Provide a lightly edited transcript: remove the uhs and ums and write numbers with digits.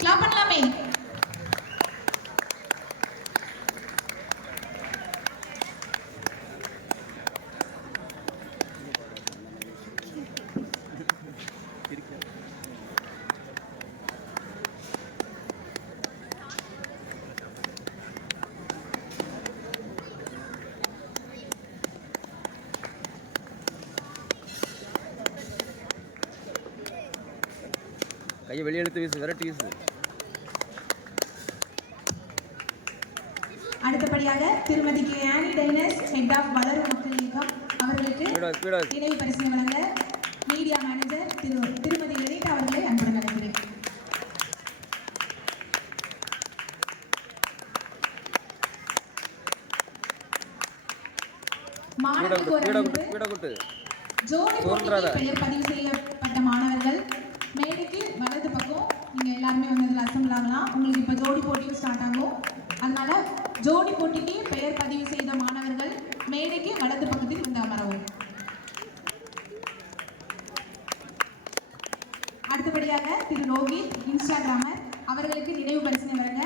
Clap பண்ணலாமே. கையை வெளியெடுத்து வீசு, விரட்டி வீசு. அடுத்தபடியாக திருமதி கே ஆனி டைனஸ், ஹெட் ஆஃப் வளரும் மக்கள் இயக்கம் அவர்களுக்கு நினைவு பரிசினை வழங்க மீடியா மேனேஜர் திருமதி லலிதா அவர்களை அன்புடன் அழைக்கிறேன். மாணவர்களுக்கு ஒரு அறிவிப்பு. ஜோடி போட்டிக்கு பெயர் பதிவு செய்யப்பட்ட மாணவர்கள் மேடைக்கு வலது பக்கம் நீங்க எல்லாருமே வந்து அதில் அசம்பிள் ஆகலாம். உங்களுக்கு இப்போ ஜோடி போட்டியும் ஸ்டார்ட் ஆகும். அதனால ஜோடி போட்டிக்கு பெயர் பதிவு செய்த மாணவர்கள் மேடைக்கு வலது பக்கத்தில் வந்து அமரவும். அடுத்தபடியாக திரு ரோஹித், இன்ஸ்டாகிராமர் அவர்களுக்கு நினைவு பரிசினை வழங்க